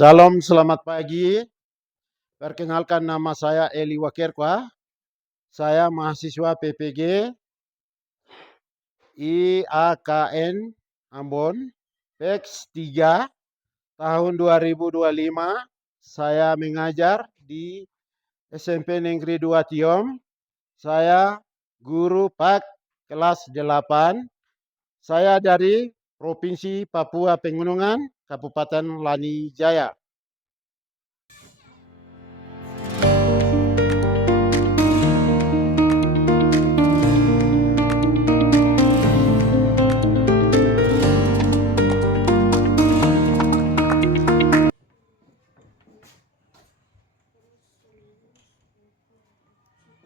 Salam, selamat pagi. Perkenalkan nama saya Eli Wakerkwa. Saya mahasiswa PPG IAKN Ambon, PEX 3 tahun 2025. Saya mengajar di SMP Negeri 2 Tiom. Saya guru PAK kelas 8. Saya dari Provinsi Papua Pegunungan, Kabupaten Lani Jaya.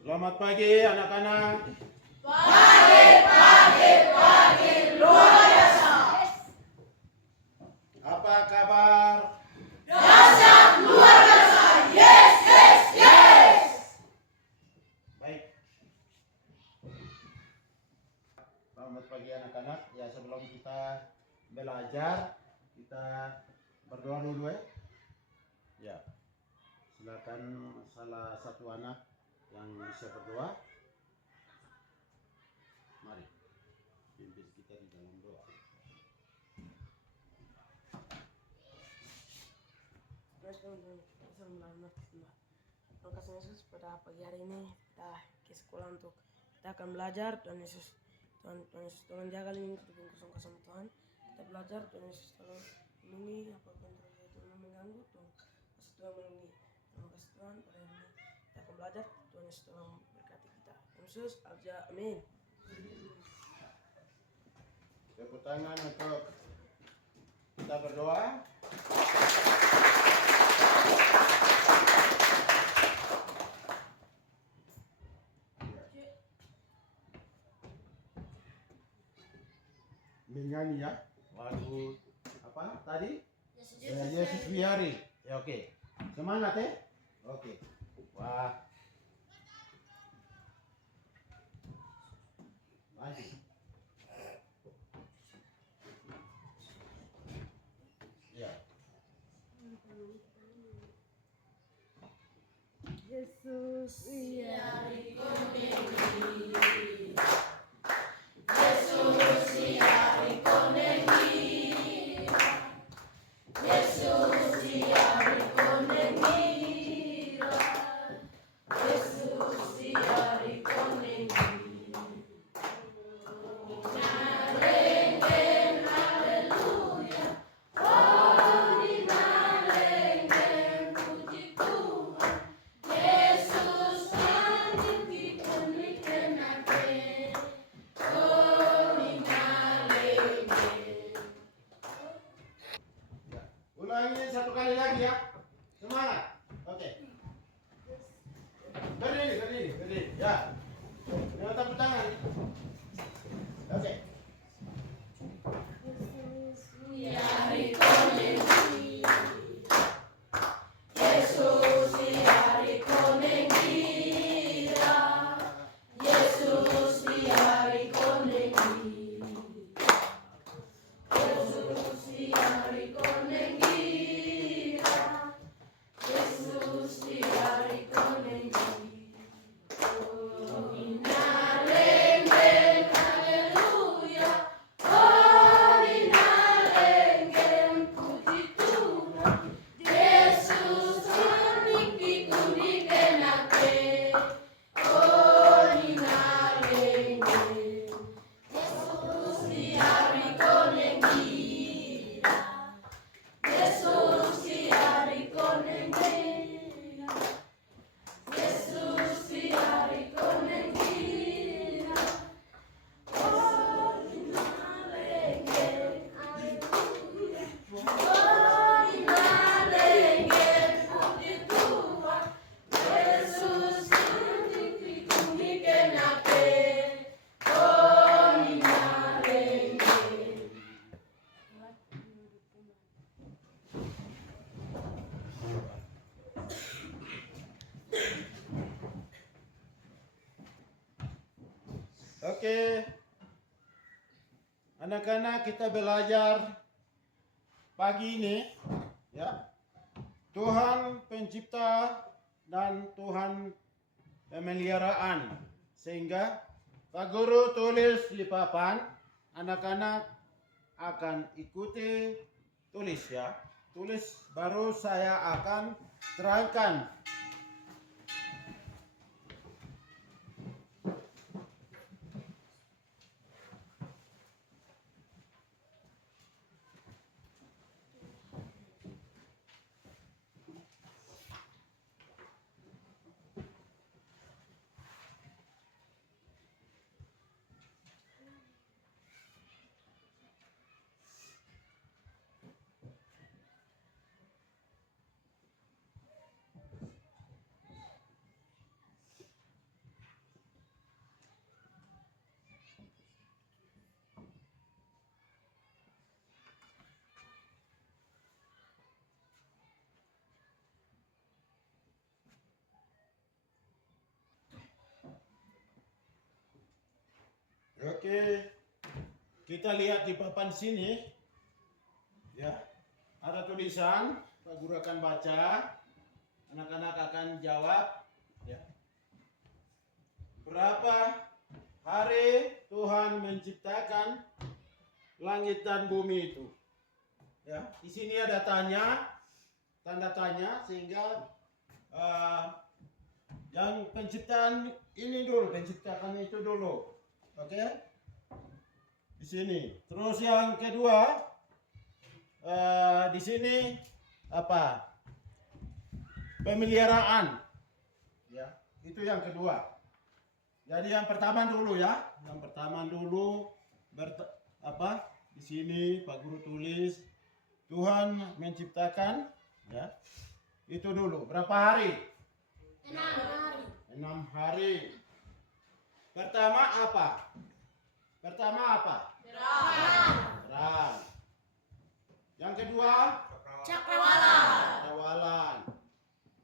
Selamat pagi anak-anak. Pagi, luar biasa. Apa kabar? Dahsyat, luar biasa. Yes. Baik. Selamat pagi anak-anak. Ya, sebelum kita belajar, kita berdoa dulu ya. Ya. Silakan salah satu anak yang bisa berdoa. Mari. Pimpin kita di dalam doa. Terima kasih Yesus pada pagi hari ini kita ke sekolah untuk kita akan belajar. Tuhan Yesus tolong jaga lindungi kedua kosong Tuhan. Kita belajar, Tuhan Yesus tolong lindungi apapun terjadi Tuhan mengganggu, Tuhan kasih Tuhan melindungi. Terima kasih Tuhan pada hari ini kita akan belajar. Tuhan Yesus tolong berkati kita. Tuhan Yesus aja, amin. Tepuk tangan untuk kita berdoa. Menyanyi ya, lagu apa tadi? Yesus Biari. Ya, oke. Semangat ya. Oke. Wah. Maju. Ya. Yesus Biari Ulangi satu kali lagi ya. Semangat. Oke. Berdiri. Ya. Jangan tepuk tangan. Oke. Oke. Anak-anak, kita belajar pagi ini ya. Tuhan pencipta dan Tuhan pemeliharaan. Sehingga Pak Guru tulis di papan, anak-anak akan ikuti tulis ya. Tulis baru saya akan terangkan. Oke, kita lihat di papan sini, ya, ada tulisan. Pak Guru akan baca, anak-anak akan jawab. Ya. Berapa hari Tuhan menciptakan langit dan bumi itu? Ya, di sini ada tanya, tanda tanya, sehingga yang penciptaan ini dulu, penciptakan itu dulu. Oke, di sini. Terus yang kedua, di sini apa? Pemeliharaan. Ya, itu yang kedua. Jadi yang pertama dulu ya. Yang pertama dulu di sini Pak Guru tulis Tuhan menciptakan, ya. Itu dulu. Berapa hari? 6 hari. 6 hari. Pertama apa? Terang. Yang kedua? Cakrawala.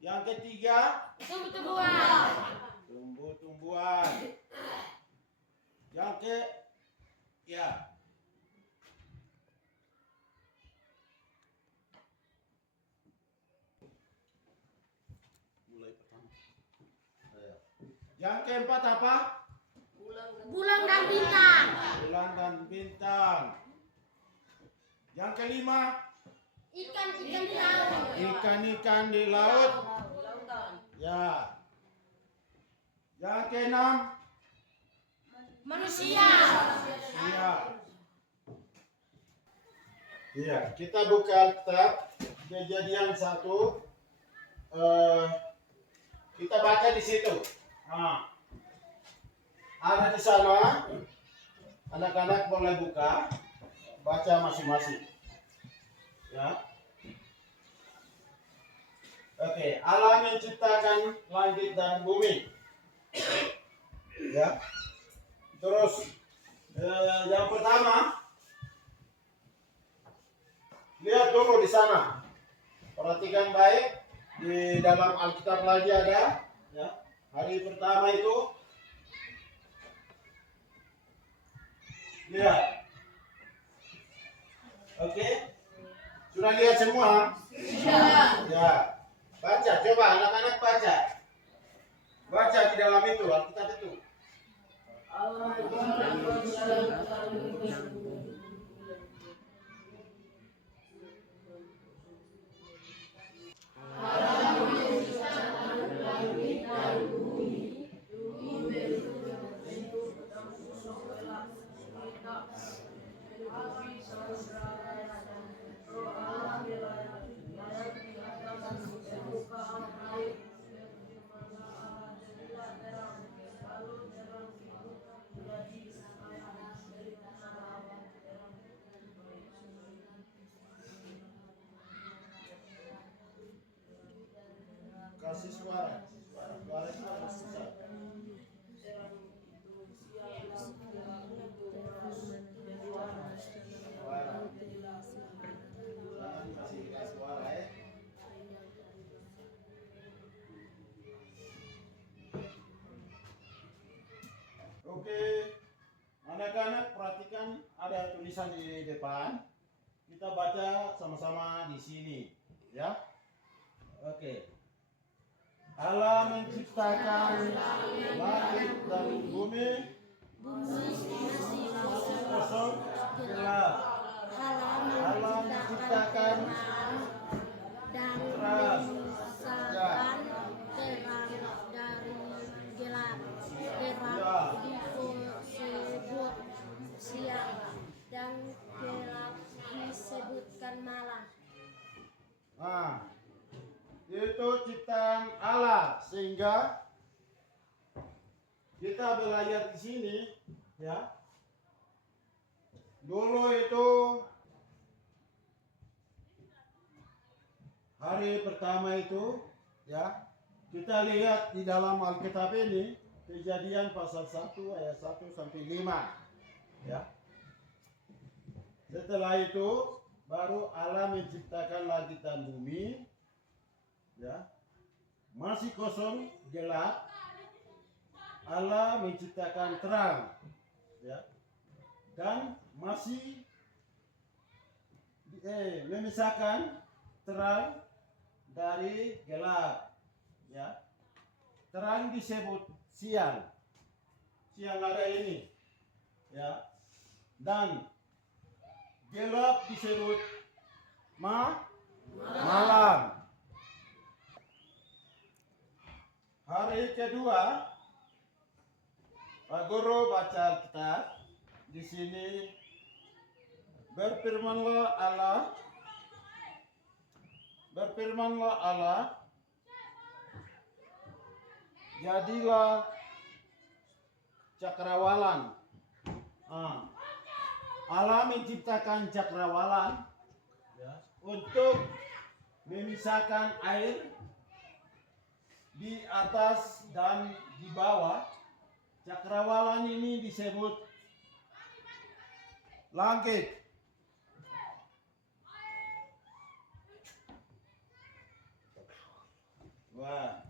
Yang ketiga? Tumbuh-tumbuhan. Ya. Mulai pertama. Yang keempat apa? Bulan dan bintang. Bulan dan bintang. Yang kelima? Ikan-ikan di laut. Ikan-ikan di laut. Ya. Yang keenam? Manusia. Iya. Iya, kita buka Alkitab Kejadian 1. Kita baca di situ. Ada di sana. Anak-anak boleh buka, baca masing-masing. Ya. Oke, Allah menciptakan langit dan bumi. Ya. Terus yang pertama, lihat dulu di sana. Perhatikan baik, di dalam Alkitab lagi ada, ya. Hari pertama itu, lihat. Oke. Sudah lihat semua? Ya. Baca, coba anak-anak baca. Baca di dalam itu, Alkitab itu. Kasih suara itu harus susah. Jangan kasih suara ya. Oke, anak-anak perhatikan ada tulisan di depan. Kita baca sama-sama di sini, ya. Oke. Allah menciptakan langit dan bumi, kosong gelap. Allah menciptakan dan terang. memisahkan terang dari gelap. Terang Ya. disebut siang dan gelap disebutkan malam. Nah, itu ciptaan Allah, sehingga kita belajar di sini ya. Dulu itu hari pertama itu ya, kita lihat di dalam Alkitab ini Kejadian pasal 1 ayat 1 sampai 5 ya. Setelah itu baru Allah menciptakan langit dan bumi ya. Masih kosong gelap, Allah menciptakan terang ya. Dan masih memisahkan terang dari gelap ya. Terang disebut siang, siang ada ini ya, dan gelap disebut malam. Hari kedua Pak Guru baca Alkitab. Di sini berfirmanlah Allah, jadilah cakrawalan. Allah menciptakan cakrawalan ya, untuk memisahkan air di atas dan di bawah. Cakrawalan ini disebut langit. Wah,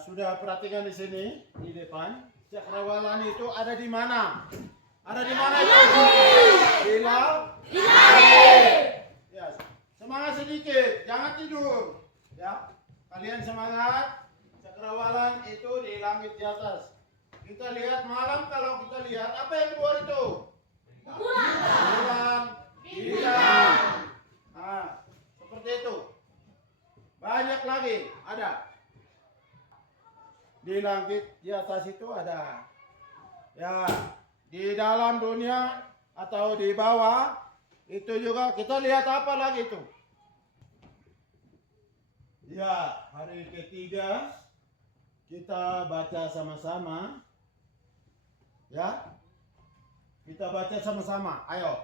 sudah perhatikan di sini di depan. Cakrawalan itu ada di mana? Ada di mana itu? Di langit. Ya, semangat sedikit, jangan tidur. Ya, kalian semangat. Cakrawalan itu di langit di atas. Kita lihat malam, kalau kita lihat apa yang keluar itu? Bulan, bintang. Nah, seperti itu. Banyak lagi ada. Di langit di atas itu ada. Ya, di dalam dunia atau di bawah itu juga kita lihat apa lagi itu? Ya, hari ketiga kita baca sama-sama. Ya, kita baca sama-sama. Ayo.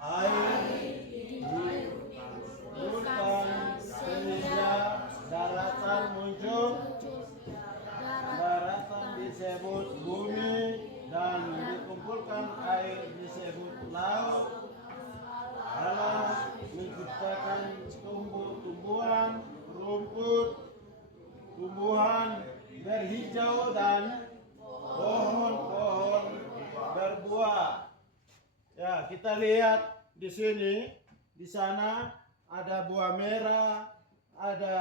Air bukan sehingga daratan muncul. Daratan disebut bumi dan dikumpulkan air disebut laut. Allah menciptakan tumbuh-tumbuhan, rumput, tumbuhan berhijau dan pohon-pohon berbuah. Ya, kita lihat di sini, di sana ada buah merah, ada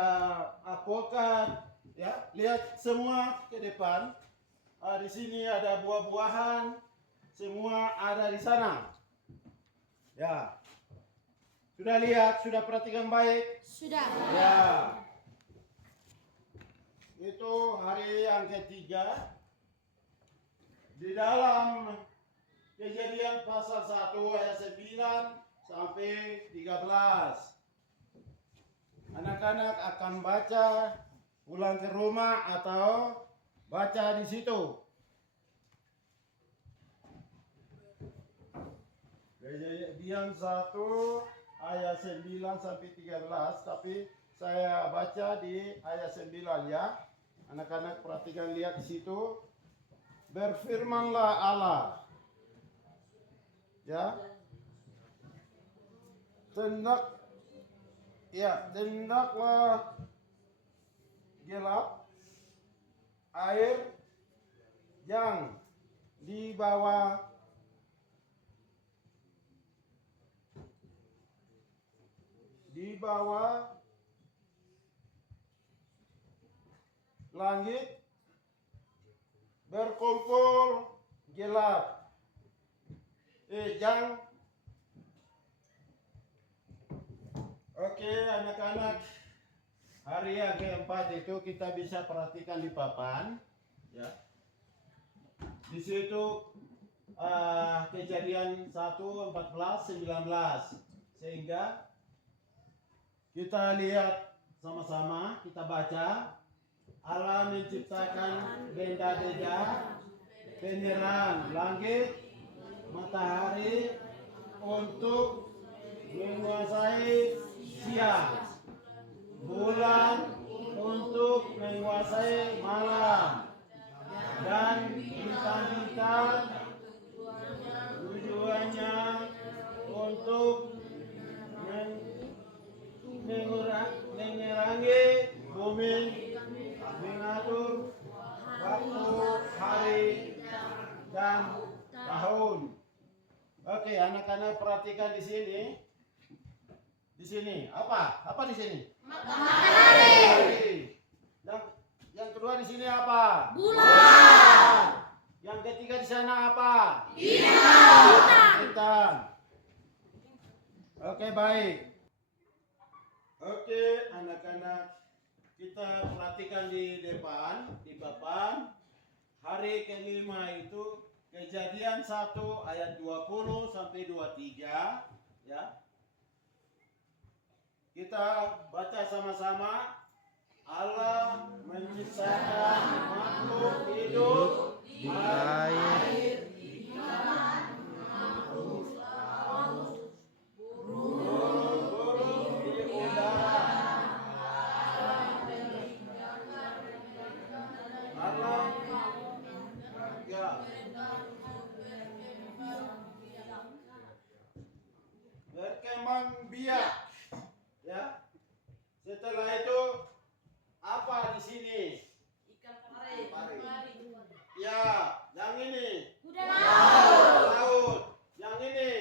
apokat. Ya, lihat semua ke depan. Di sini ada buah-buahan, semua ada di sana. Ya, sudah lihat, sudah perhatikan baik. Sudah. Ya, itu hari yang ketiga. Di dalam Kejadian pasal 1 ayat 9 sampai 13. Anak-anak akan baca pulang ke rumah atau baca di situ. Kejadian 1 ayat 9 sampai 13, tapi saya baca di ayat 9 ya. Anak-anak perhatikan, lihat di situ. Berfirmanlah Allah. Ya. Hendaklah gelap air yang di bawah langit berkumpul gelap. Jang. Oke, anak-anak, hari yang keempat itu kita bisa perhatikan di papan, ya. Di situ Kejadian 1:14-19, sehingga kita lihat sama-sama, kita baca. Allah menciptakan benda-benda penerang langit, matahari untuk menguasai siang, bulan untuk menguasai malam, dan bintang-bintang tujuannya untuk menerangi bumi, mengatur waktu, hari, dan tahun. Oke, anak-anak perhatikan di sini. Di sini apa? Apa di sini? Matahari. Yang kedua di sini apa? Bulan. Yang ketiga di sana apa? Bintang. Oke, baik. Oke, anak-anak, kita perhatikan di depan, di papan. Hari kelima itu Kejadian 1 ayat 20 sampai 23, ya. Kita baca sama-sama. Allah menciptakan makhluk hidup di air, di burung-burung di udara. Allah, ya. Berkembang biak, ya. Setelah itu apa di sini? Ikan pari. Ya, yang ini. Kuda Laut. Yang ini.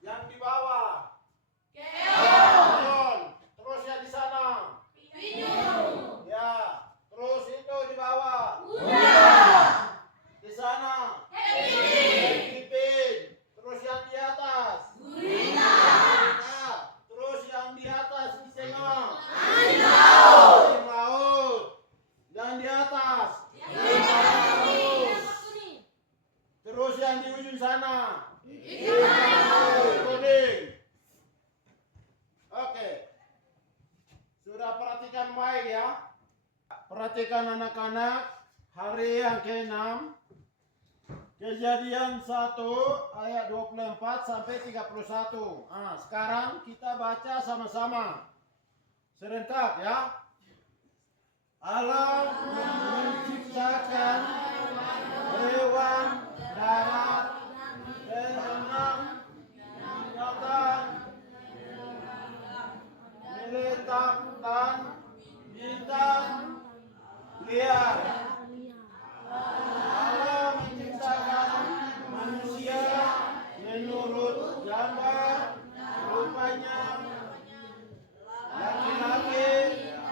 Yang di bawah. Keong. Terus yang di sana. Ya, terus itu di bawah. Di sana. Pipin. Terus yang di atas. Gurita. Terus yang di atas di tengah. Anjing laut. Yang di atas. Terus yang di ujung sana. Kuning. Oke. Sudah perhatikan baik ya. Perhatikan anak-anak. Hari yang ke-6. Kejadian 1 ayat 24 sampai 31. Sekarang kita baca sama-sama. Serentak ya. Allah menciptakan hewan darat, berenang, binatang, melintang, dan bintang liar. Allah menciptakan manusia menurut gambar rupanya, laki-laki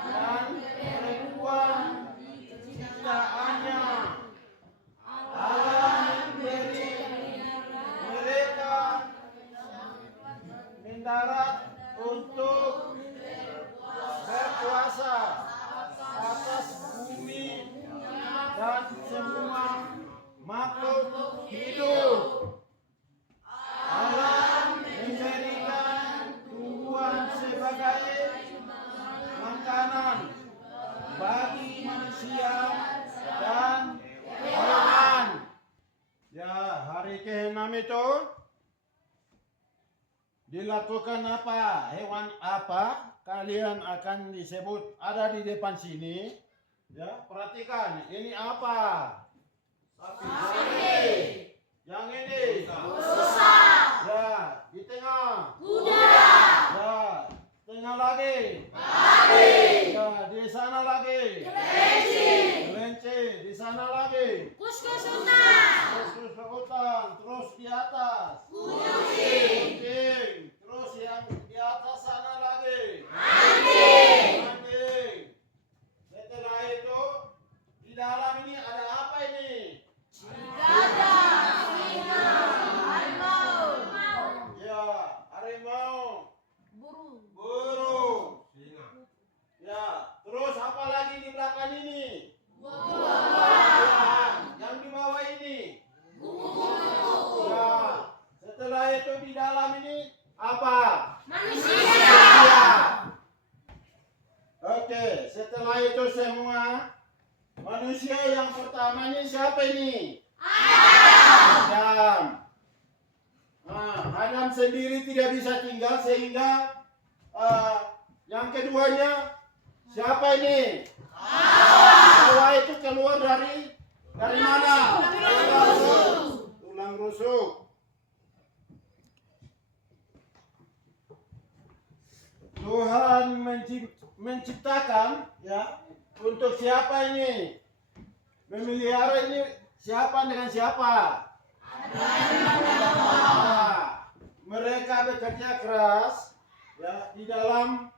dan perempuan ciptaannya. Allah memberi mereka mendarat untuk berkuasa atas bumi dan semua makhluk hidup. Allah menjadikan tumbuhan sebagai makanan bagi manusia dan hewan. Ya, hari ke-6 itu dilakukan apa? Hewan apa? Kalian akan disebut ada di depan sini. Ya, perhatikan. Ini apa? Sapi. Yang ini? Rusa. Ya, di tengah. Kuda. Ya, tengah lagi. Babi. Ya, di sana lagi. Kelinci. Di sana lagi. Kuskus hutan. Kuskus hutan. Terus di atas. Kucing. Terus yang di atas sana lagi. Anjing. manusia yang pertama ini siapa ini? Adam. Adam sendiri tidak bisa tinggal sehingga yang keduanya siapa ini? Hawa itu keluar dari mana? Tulang rusuk. Tuhan menciptakan ya untuk siapa ini? Memelihara ini siapa dengan siapa? Mereka bekerja keras ya di dalam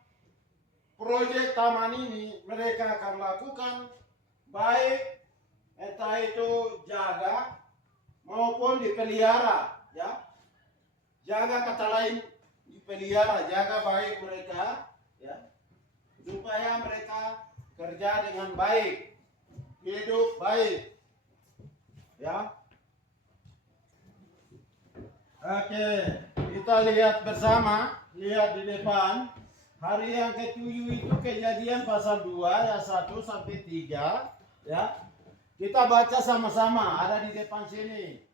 proyek taman ini. Mereka akan lakukan baik entah itu jaga maupun dipelihara ya. Jaga kata lain dipelihara, jaga baik mereka ya, supaya mereka kerja dengan baik, hidup baik ya. Oke, kita lihat bersama, lihat di depan. Hari yang ke-7 itu Kejadian pasal 2 ayat 1 sampai 3 ya. Kita baca sama-sama, ada di depan sini.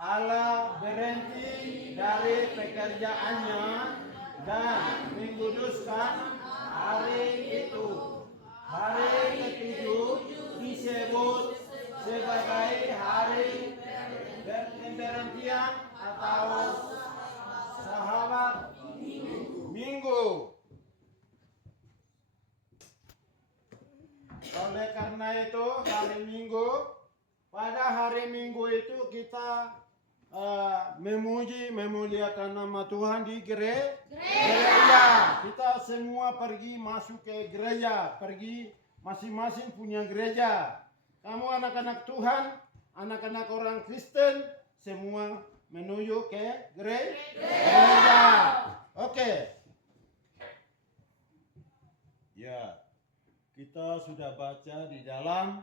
Allah berhenti dari pekerjaannya dan menguduskan hari itu. Hari ke-7 disebut sebagai hari pemberhentian atau sahabat minggu. Oleh karena itu hari Minggu, pada hari Minggu itu kita memuji, memuliakan nama Tuhan di gereja. Kita semua pergi masuk ke gereja, pergi masing-masing punya gereja. Kamu anak-anak Tuhan, anak-anak orang Kristen, semua menuju ke gereja. Oke. Ya, kita sudah baca di dalam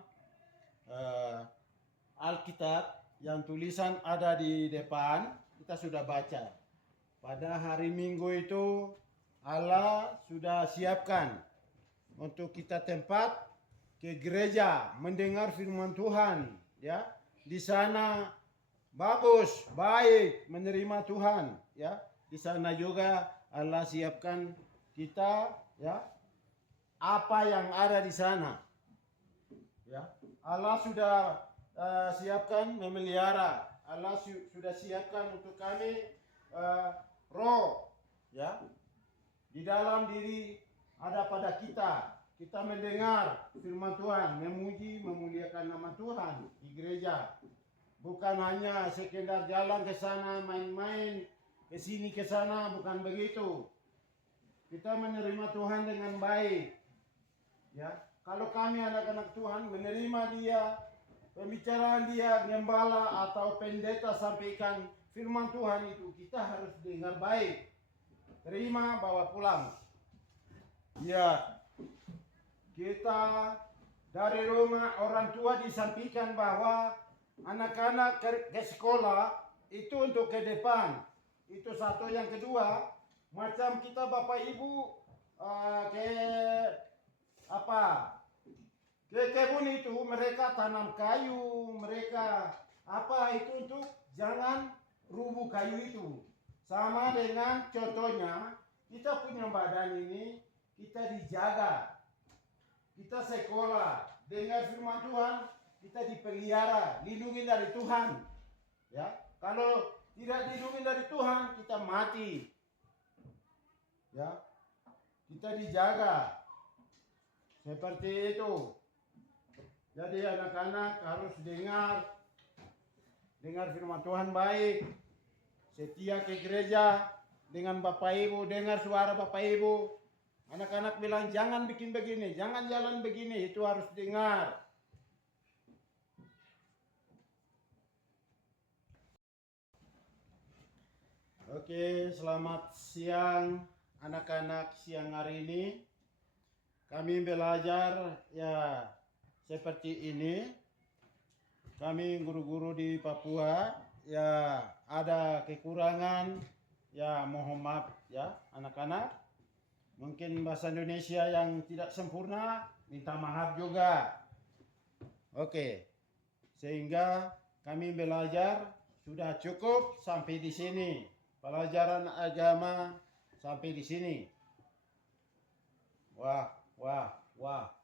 Alkitab yang tulisan ada di depan, kita sudah baca. Pada hari Minggu itu Allah sudah siapkan untuk kita tempat ke gereja mendengar firman Tuhan ya. Di sana bagus, baik menerima Tuhan ya. Di sana juga Allah siapkan kita ya, apa yang ada di sana ya. Allah sudah siapkan memelihara. Allah sudah siapkan untuk kami roh ya. Di dalam diri ada pada kita. Kita mendengar firman Tuhan, memuji, memuliakan nama Tuhan di gereja. Bukan hanya sekedar jalan ke sana, main-main, ke sini ke sana, bukan begitu. Kita menerima Tuhan dengan baik. Ya, kalau kami anak-anak Tuhan menerima Dia, pembicaraan Dia, gembala atau pendeta sampaikan firman Tuhan itu, kita harus dengar baik. Terima, bawa pulang. Ya, kita dari rumah orang tua disampaikan bahwa anak-anak ke sekolah itu untuk ke depan. Itu satu. Yang kedua, macam kita Bapak Ibu ke kebun itu mereka tanam kayu, mereka itu untuk jangan rubuh kayu itu. Sama dengan contohnya kita punya badan ini, kita dijaga, kita sekolah, dengar firman Tuhan, kita dipelihara, lindungi dari Tuhan. Ya, kalau tidak dilindungi dari Tuhan, kita mati. Ya, kita dijaga. Seperti itu. Jadi anak-anak harus dengar firman Tuhan baik. Setia ke gereja dengan Bapak Ibu, dengar suara Bapak Ibu. Anak-anak bilang jangan bikin begini, jangan jalan begini, itu harus dengar. Oke, selamat siang anak-anak. Siang hari ini kami belajar ya seperti ini. Kami guru-guru di Papua ya ada kekurangan, ya mohon maaf ya anak-anak. Mungkin bahasa Indonesia yang tidak sempurna minta maaf juga. Oke. Sehingga kami belajar sudah cukup sampai di sini. Pelajaran agama sampai di sini. Wah, wah, wah.